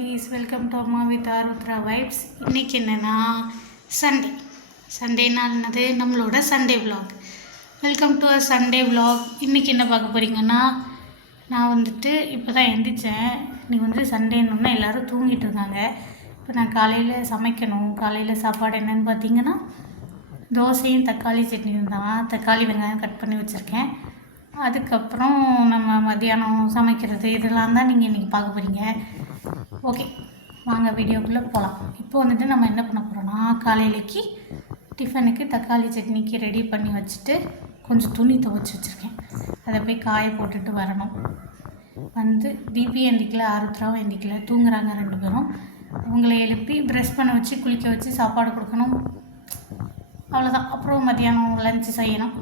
குட்டீஸ் welcome to Amma with Aarudhra vibes இன்றைக்கி என்னென்னா சண்டே சண்டே என்னது? நம்மளோட Sunday vlog welcome to a Sunday vlog இன்றைக்கி என்ன பார்க்க போகிறீங்கன்னா நான் வந்துட்டு இப்போ தான் எந்திரிச்சேன். இன்றைக்கி வந்து சண்டேன்னு எல்லோரும் தூங்கிட்டு இருந்தாங்க. இப்போ நான் காலையில் சமைக்கணும். காலையில் சாப்பாடு என்னன்னு பார்த்தீங்கன்னா தோசையும் தக்காளி சட்னியும் தான். தக்காளி வெங்காயம் கட் பண்ணி வச்சுருக்கேன். அதுக்கப்புறம் நம்ம மத்தியானம் சமைக்கிறது இதெல்லாம் தான் நீங்கள் இன்றைக்கி பார்க்க போகிறீங்க ஓகே வாங்க வீடியோக்குள்ளே போகலாம் இப்போ வந்துட்டு நம்ம என்ன பண்ண போகிறோம்னா காலையிலக்கு டிஃபனுக்கு தக்காளி சட்னிக்கு ரெடி பண்ணி வச்சுட்டு கொஞ்சம் துணி துவைச்சி வச்சுருக்கேன். அதை போய் காய போட்டுட்டு வரணும். வந்து தீபி எந்திக்கல ஆருத்ராவும் எந்திக்கல தூங்குறாங்க ரெண்டு பேரும். அவங்கள எழுப்பி ப்ரெஷ் பண்ண வச்சு குளிக்க வச்சு சாப்பாடு கொடுக்கணும். அவ்வளோதான் அப்புறம் மத்தியானம் லஞ்சு செய்யணும்.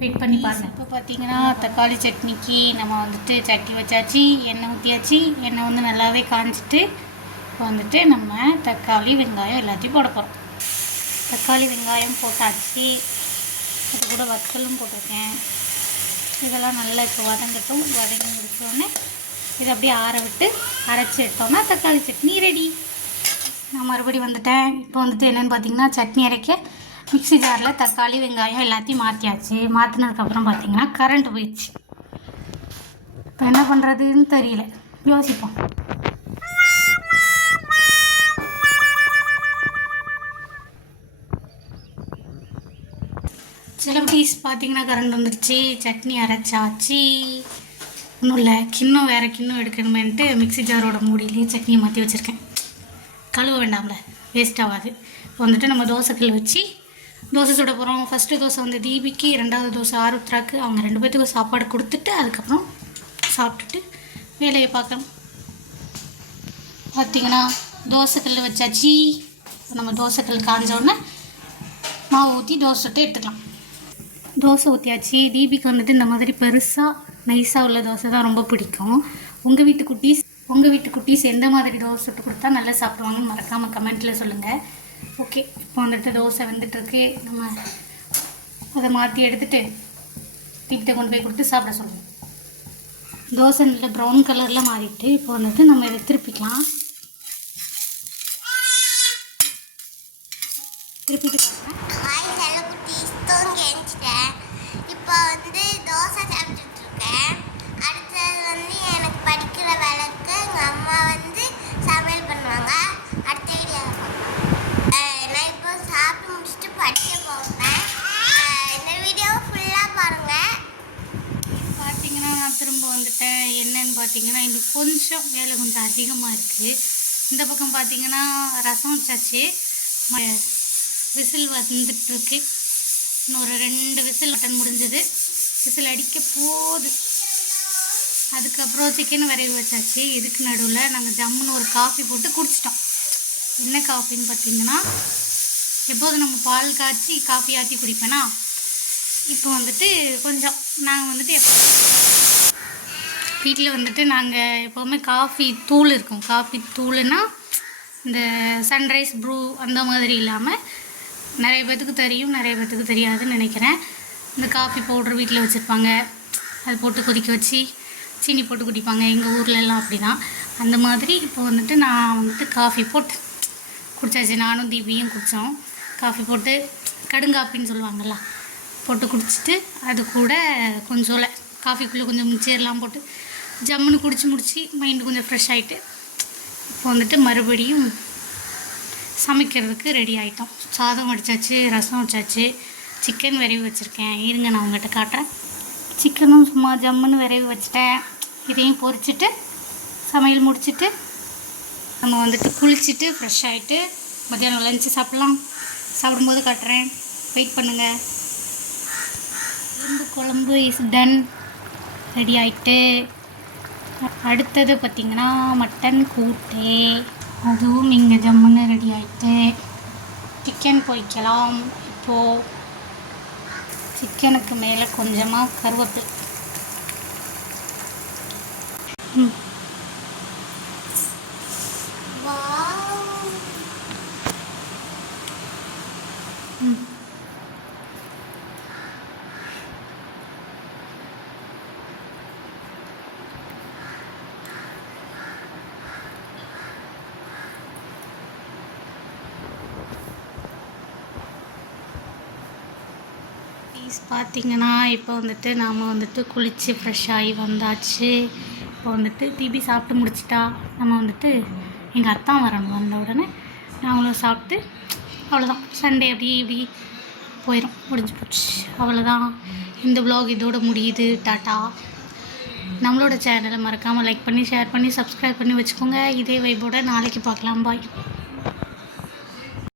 வெயிட் பண்ணி பாருங்க. இப்போ பார்த்தீங்கன்னா தக்காளி சட்னிக்கு நம்ம வந்துட்டு சட்டி வச்சாச்சு எண்ணெய் ஊற்றியாச்சு எண்ணெய் வந்து நல்லாவே காஞ்சிட்டு இப்போ வந்துட்டு நம்ம தக்காளி வெங்காயம் எல்லாத்தையும் போட போகிறோம் தக்காளி வெங்காயம் போட்டாச்சு. அது கூட வத்தலும் போட்டிருக்கேன். இதெல்லாம் நல்லா இப்போ வதங்கட்டும். வதங்கி முடிச்சோடனே இதை அப்படியே ஆற விட்டு அரைச்சி எடுத்தோம்னா தக்காளி சட்னி ரெடி நான் மறுபடியும் வந்துட்டேன். இப்போ வந்துட்டு என்னென்னு பார்த்தீங்கன்னா சட்னி அரைக்க மிக்ஸி ஜாரில் தக்காளி வெங்காயம் எல்லாத்தையும் மாற்றியாச்சு மாற்றினதுக்கப்புறம் பார்த்தீங்கன்னா கரண்ட் போயிடுச்சு. இப்போ என்ன பண்ணுறதுன்னு தெரியல. யோசிப்போம். சில பீஸ் பார்த்தீங்கன்னா கரண்ட் வந்துடுச்சு சட்னி அரைச்சாச்சு. ஒன்றும் இல்லை. கிண்ணம் வேறு கிண்ணம் எடுக்கணுமேன்ட்டு மிக்ஸி ஜாரோட மூடியிலேயே சட்னியை மாற்றி வச்சுருக்கேன். கழுவ வேண்டாம்ல. வேஸ்ட் ஆகாது. வந்துட்டு நம்ம தோசைக்கல் வச்சு தோசை சுட போகிறோம் ஃபஸ்ட்டு தோசை வந்து தீபிக்கு ரெண்டாவது தோசை ஆருத்ராக்கு. அவங்க ரெண்டு பேர்த்துக்கும் சாப்பாடு கொடுத்துட்டு அதுக்கப்புறம் சாப்பிட்டுட்டு வேலையை பார்க்கலாம் பார்த்தீங்கன்னா தோசைக்கல் வச்சாச்சு. நம்ம தோசைக்கல் காஞ்ச உடனே மாவு ஊற்றி தோசை சுட்டு எடுத்துக்கலாம். தோசை ஊற்றியாச்சு தீபிக்கு வந்துட்டு இந்த மாதிரி பெருசாக நைஸாக உள்ள தோசை தான் ரொம்ப பிடிக்கும். உங்கள் வீட்டு குட்டீஸ் உங்கள் வீட்டு குட்டீஸ் எந்த மாதிரி தோசை சுட்டு கொடுத்தா நல்லா சாப்பிடுவாங்கன்னு மறக்காமல் கமெண்ட்டில் சொல்லுங்கள் ஓகே இப்போ வந்துட்டு தோசை வந்துட்டுருக்கு. நம்ம அதை மாற்றி எடுத்துட்டு தீபிட்ட கொண்டு போய் கொடுத்து சாப்பிட சொல்லணும் தோசை நல்ல ப்ரௌன் கலரில் மாறிட்டு இப்போ வந்துட்டு நம்ம இதை திருப்பிக்கலாம். திருப்பிட்டு என்னன்னு பார்த்தீங்கன்னா இன்னும் கொஞ்சம் வேலை கொஞ்சம் அதிகமாக இருக்குது இந்த பக்கம் பார்த்தீங்கன்னா ரசம் வச்சாச்சு. ம- விசில் வந்துட்டுருக்கு. இன்னும் ஒரு ரெண்டு விசில் மட்டன் முடிஞ்சது. விசில் அடிக்க போகுது. அதுக்கப்புறம் சிக்கன் விரைவு வச்சாச்சு. இதுக்கு நடுவில் நாங்கள் ஜம்முன்னு ஒரு காஃபி போட்டு குடிச்சிட்டோம். என்ன காஃபின்னு பார்த்தீங்கன்னா எப்போதும் நம்ம பால் காய்ச்சி காஃபி ஆற்றி குடிப்பேனா? இப்போ வந்துட்டு கொஞ்சம் நாங்கள் வந்துட்டு எப்போ வீட்டில் வந்துட்டு நாங்கள் எப்போவுமே காஃபி தூள் இருக்கும். காஃபி தூளுனா இந்த சன்ரைஸ் ப்ரூ அந்த மாதிரி இல்லாமல் நிறைய பேர்த்துக்கு தெரியும் நிறைய பேர்த்துக்கு தெரியாதுன்னு நினைக்கிறேன். இந்த காஃபி பவுடர் வீட்டில் வச்சுருப்பாங்க. அது போட்டு கொதிக்க வச்சு சீனி போட்டு குடிப்பாங்க. எங்கள் ஊர்லெல்லாம் அப்படி தான் அந்த மாதிரி இப்போ வந்துட்டு நான் வந்துட்டு காஃபி போட்டு குடிச்சாச்சு. நானும் தீபியும் குடித்தோம் காஃபி போட்டு கடுங்காப்பின்னு சொல்லுவாங்கள்ல போட்டு குடிச்சிட்டு அது கூட கொஞ்சம் காஃபிக்குள்ளே கொஞ்சம் மிச்சர்லாம் போட்டு ஜம்முன்னு குடிச்சு முடிச்சு மைண்டு கொஞ்சம் ஃப்ரெஷ் ஆகிட்டு இப்போ வந்துட்டு மறுபடியும் சமைக்கிறதுக்கு ரெடி ஆகிட்டோம் சாதம் வடித்தாச்சு ரசம் வச்சாச்சு சிக்கன் விரைவி வச்சுருக்கேன். இருங்க நான் உங்கள்கிட்ட காட்டுறேன். சிக்கனும் சும்மா ஜம்முன்னு விரைவி வச்சுட்டேன். இதையும் பொரிச்சிட்டு சமையல் முடிச்சுட்டு நம்ம வந்துட்டு குளிச்சுட்டு ஃப்ரெஷ் ஆகிட்டு மத்தியானம் லஞ்சு சாப்பிட்லாம். சாப்பிடும்போது காட்டுறேன். வெயிட் பண்ணுங்கள் எறும்பு குழம்பு இஸ் டன் ரெடி ஆகிட்டு அடுத்தது பார்த்திங்கன்னா மட்டன் கூட்டு அதுவும் இங்கே ஜம்முன்னு ரெடி ஆகிட்டு சிக்கன் பொரிக்கலாம் இப்போது சிக்கனுக்கு மேலே கொஞ்சமாக கருவேப்பிலை. கைஸ் பார்த்தீங்கன்னா இப்போ வந்துட்டு நாம் வந்துட்டு குளித்து ஃப்ரெஷ் ஆகி வந்தாச்சு. இப்போ வந்துட்டு டிபி சாப்பிட்டு முடிச்சிட்டா நம்ம வந்துட்டு எங்கள் அத்தான் வரணும். வந்த உடனே நாங்களும் சாப்பிட்டு அவ்வளோதான் சண்டே அப்படியே இப்படி போயிடும் முடிஞ்சு போச்சு. அவ்வளோதான் இந்த விலாக் இதோட முடியுது. டாட்டா. நம்மளோட சேனலை மறக்காமல் லைக் பண்ணி ஷேர் பண்ணி சப்ஸ்கிரைப் பண்ணி வச்சுக்கோங்க. இதே வைப்போட நாளைக்கு பார்க்கலாம். பாய்